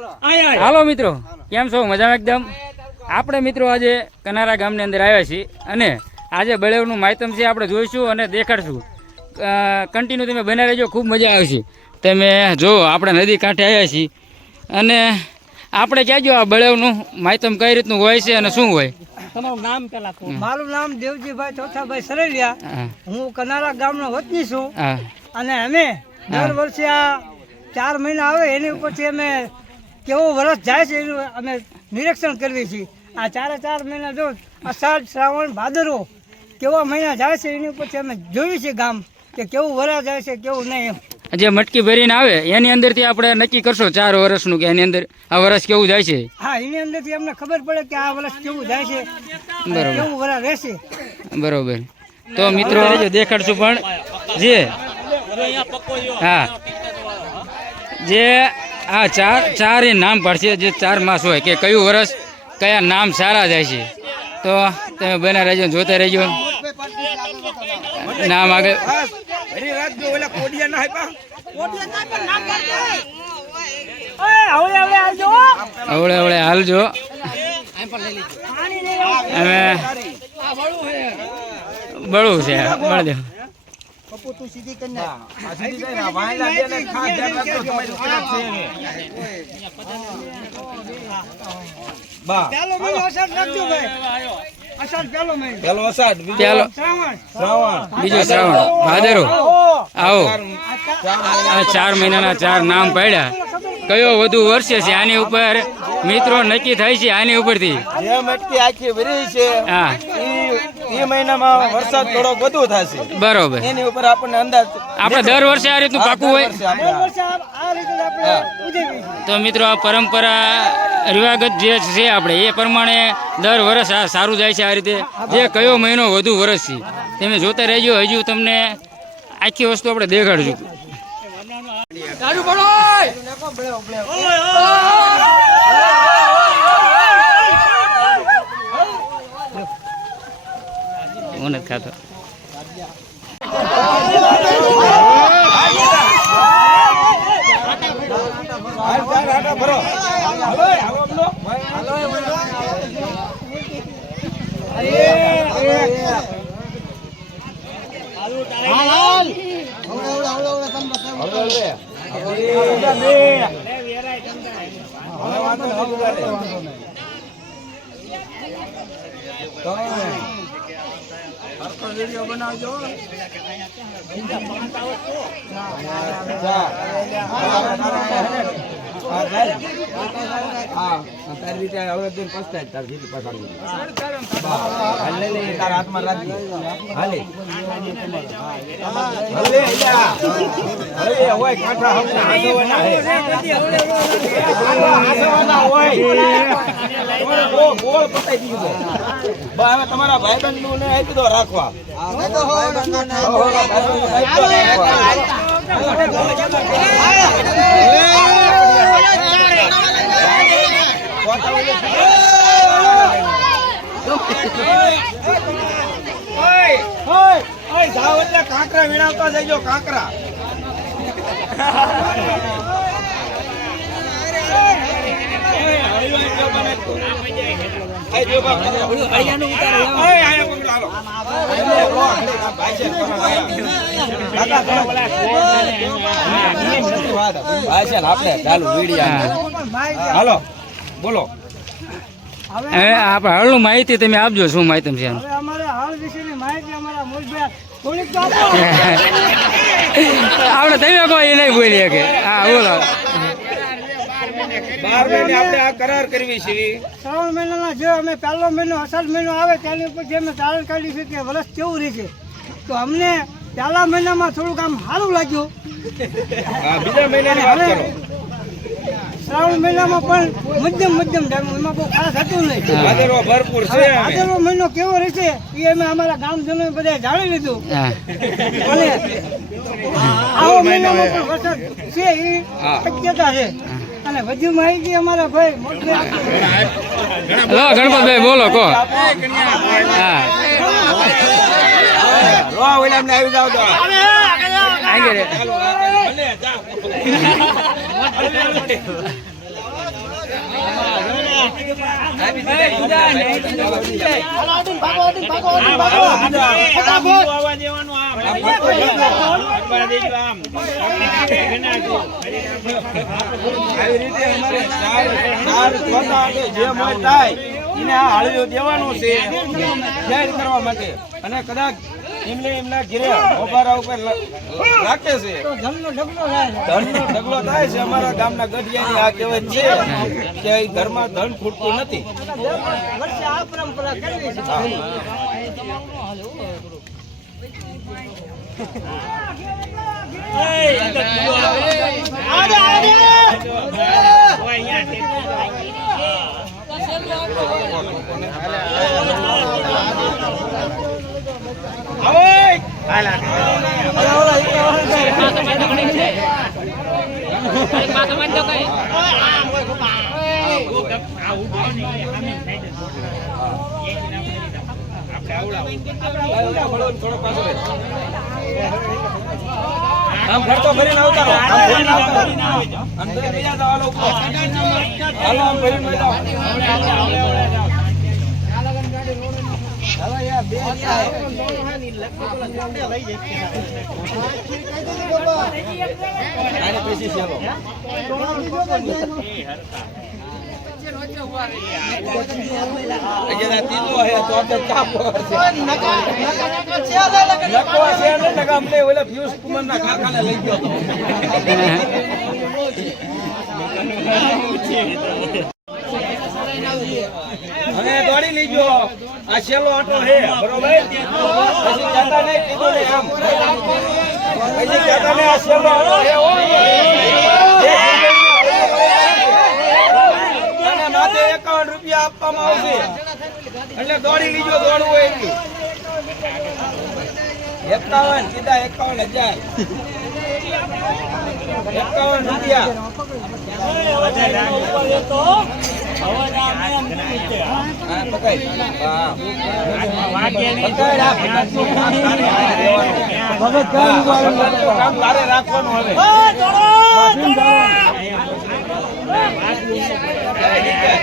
હાલો. મિત્રો કેમ છો? મજામાં એકદમ? આપણે મિત્રો આજે કનારા ગામની અંદર આવ્યા છીએ અને આજે બળેવનું માહિતમ છે આપણે જોઈશું અને દેખાડશું. કન્ટિન્યુ તમે બને રહેજો ખૂબ મજા આવશે. તમે જો આપણે નદી કાંઠે આવ્યા છીએ. અને આપણે કહેજો આ બળેવનું માહિતમ કઈ રીતનું હોય છે અને શું હોય? તમારું નામ પેલા કહો. મારું નામ દેવજીભાઈ ચોથાભાઈ સરલિયા. હું. કનારા ગામનો વતની છું. અને અમે દર વર્ષે આ ચાર મહિના આવે એની ઉપરથી અમે કેવો વરસ જાય છે એનું અમે નિરીક્ષણ કરીએ છીએ. આ ચારે ચાર મહિના જો અષાઢ શ્રાવણ ભાદરવો કેવા મહિના જાય છે એની ઉપરથી અમે જોઈએ છીએ ગામ કે કેવું વરસ જાય છે કેવું નહીં એમ. જે મટકી ભરીને આવે એની અંદરથી આપણે નક્કી કરશો ચાર વર્ષનું કે એની અંદર આ વર્ષ કેવું જાય છે? હા એની અંદરથી અમને ખબર પડે કે આ વરસ કેવું જાય છે બરોબર. કેવું વરસ રહેશે. બરોબર. તો મિત્રો દેખાડશું પણ જે હા. જે આ ચાર ચાર એ નામ પડશે, જે ચાર માસ હોય, કે કયું વર્ષ, કયા નામ સારા જાય છે. તો તમે બના રહેજો જોતા રહેજો. નામ આગળ. અવળે અવળે હાલજો. અમે બળું છે બળ દે પહેલો મહિનો અષાઢ રાખજો ભાઈ. અષાઢ પહેલો મહિનો પેલો અષાઢ બીજો પેલો. શ્રાવણ. શ્રાવણ. બીજો શ્રાવણ. ભાદરો. આવો. આ ચાર મહિનાના ચાર નામ પાડ્યા. કયો વધુ વર્ષે છે આની ઉપર? મિત્રો નક્કી થાય છે આની ઉપરથી. જે મટકી આખી ભરી છે હા. એ મહિનામાં વરસાદ થોડોક વધુ થશે બરોબર એની ઉપર આપણને અંદાજ આપણે દર વર્ષે આ રીતનું પાકું હોય દર તો મિત્રો આ પરંપરા રિવાગત જે છે આપણે એ પ્રમાણે દર વર્ષ આ સારું જાય છે આ રીતે જે કયો મહિનો વધુ વર્ષ છે તમે જોતા રહેજો હજુ તમને આખી વસ્તુ આપણે દેખાડશું હું નથી ખાતો હરકો વીડિયો બનાવજો. ના ના ના તારા હાથમાં રાખજે. હાલે. હાલે. હાલે, હોય, કાંઠા હમણાં હાંસવાના. હાંસવાના હોય. ગોળ- પતાઈ દીધો. હવે તમારા ભાઈબંધનું ને આપી દો રાખવા રાખવા. કાંકરા વીણાવતા ગયો કાંકરા ઓય, હળીવાઈ જો બને તો. આય જો બા, ઓય, આયા પકડો, હાલો. આય લો, હળી, આ છે, ને આપણે ચાલુ વીડિયા હાલો બોલો. હવે આપણે હાલનું માહિતી તમે આપજો શું માહિતી છે એનું. હવે અમારે હાલ વિશેની માહિતી અમારા મૂળભેર થોડીક તો આપો. આપણે તમે કોઈ એ નહીં બોલીએ કે. હા બોલો. બાર મહિને આપણે આ કરાર કરવી છે. શ્રાવણ મહિનાના જે અમે પહેલો મહિનો અષાઢ મહિનો આવે તેની ઉપર જે અમે તારણ કાઢી છે કે વરસ કેવું રહેશે. તો અમને પહેલા મહિનામાં થોડુંક આમ સારું લાગ્યું. બીજા મહિનાની વાત કરો. શ્રાવણ મહિનામાં પણ મધ્યમ મધ્યમ એમાં બહુ ખાસ હતું નહીં. ભાદરવો ભરપૂર છે ભાદરવો મહિનો કેવો રહેશે એ અમે અમારા ગામજનો બધા જાણી લીધું. અને આવો મહિનામાં પણ વરસાદ છે એ શક્યતા છે. અને વધુ માહિતી અમારા ભાઈ મોટે. ગણપતભાઈ બોલો કહો. હા. આવી જાવ તો જે મોય થાય, એને આ હાળીઓ દેવાનું છે. કરવા માટે. અને કદાચ એમને એમના ઘેરે મોભારા ઉપર રાખે છે. ધનનો ઢગલો થાય ધનનો ઢગલો થાય છે. અમારા ગામના ગઢિયાની આ કહેવત છે કે અહીં ઘરમાં ધન ખૂટતું નથી. વર્ષે આ પરંપરા કરવી છે. આમ ખર્ચો ભરીને અવતારો આમ ભરીને અવતારો અંદર બીજા તો હાલો હાલો આમ ભરીને જાઓ. આને પછી છે હાલો. અહીંયા ત્રીજો હે તો આપણે કાપો છે. નકો છે ને નકા અમને ઓલા પિયુષ કુમારના કાકાને લઈ ગયો હતો. અને દોડી લઈ ગયો આ છેલ્લો આટો હે બરોબર? પછી પછી જાતા રૂપિયા આપવામાં આવશે. એટલે દોડી લીજો, દોડવું હોય એટલું એકાવન સીધા એકાવન હજાર. એકાવન રૂપિયા. તારે દેવાનું. હા, ભગતનું કામ તારે રાખવાનું હવે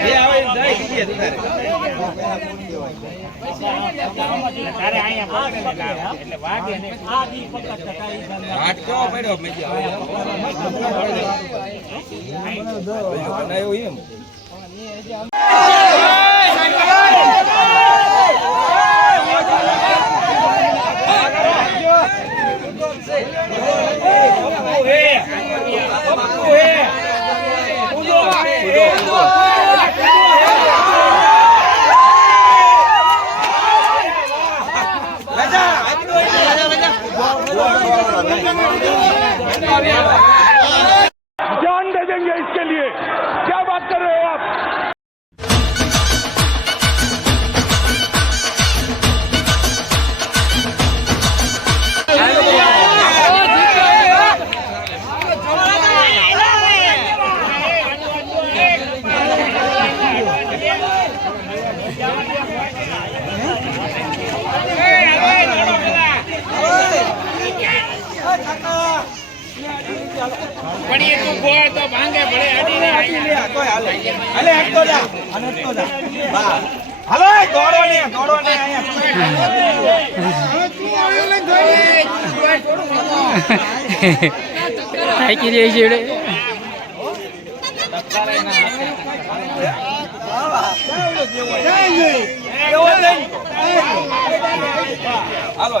જે આવે એ જાય દીજે તારે. હાથ કેવો પડ્યો Yeah. હાલે તો જા. અને હેઠો જા. બા. હાલો દોડો ને દોડો ને થાકી રહી છે એડે હાલો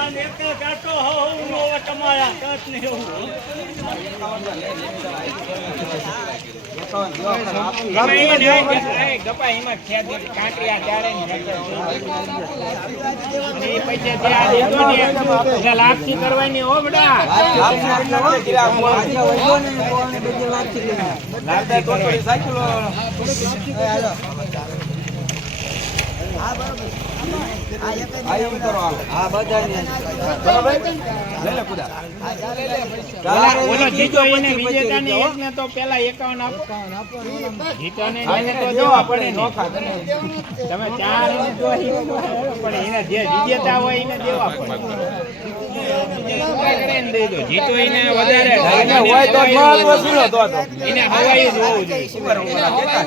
લાપસી કરવાની હો બેટા હા તમે ચાર જે વિજેતા હોય એને દેવા પડે જીતો એને વધારે એને હોય તો માલ વસૂલો તો તો એને હવાઈ જ હોવું જોઈએ. ઉપર ઉપર આ કેતા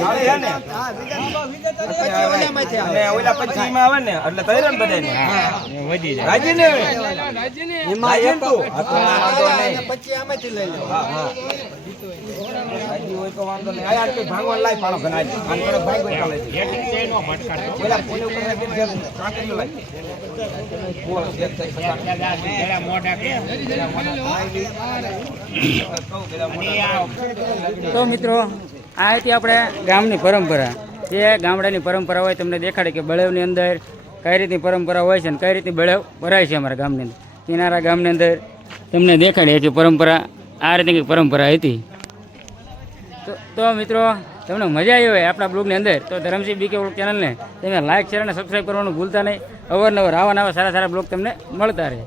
હાલે હે ને? અને ઓલા પછી માં આવે ને એટલે તૈયાર ને બધાને વધી જાય. રાજી ને તું હોય વાંધો નહીં. ભાંગવા લાય પાડો ઘણા આન પર ભાગ હોય ચાલે છે એક મટકાડો ઉપર લાય. બોલ મોઢા કે? તો મિત્રો આ હતી આપણે ગામની પરંપરા. જે ગામડાની પરંપરા હોય તમને દેખાડે કે બળેવની અંદર કઈ રીતની પરંપરા હોય છે અને કઈ રીતની બળેવ ભરાય છે અમારા ગામની અંદર. કિનારા ગામની અંદર તમને દેખાડે છે પરંપરા આ રીતની પરંપરા હતી. તો તો મિત્રો, તમને મજા આવી હોય આપણા બ્લોગની અંદર, તો ધરમસિંહ બીકે બ્લોગ ચેનલને તમે લાઇક શેર અને સબસ્ક્રાઈબ કરવાનું ભૂલતા નહીં. અવારનવાર આવા નવા સારા સારા બ્લોગ તમને મળતા રહે.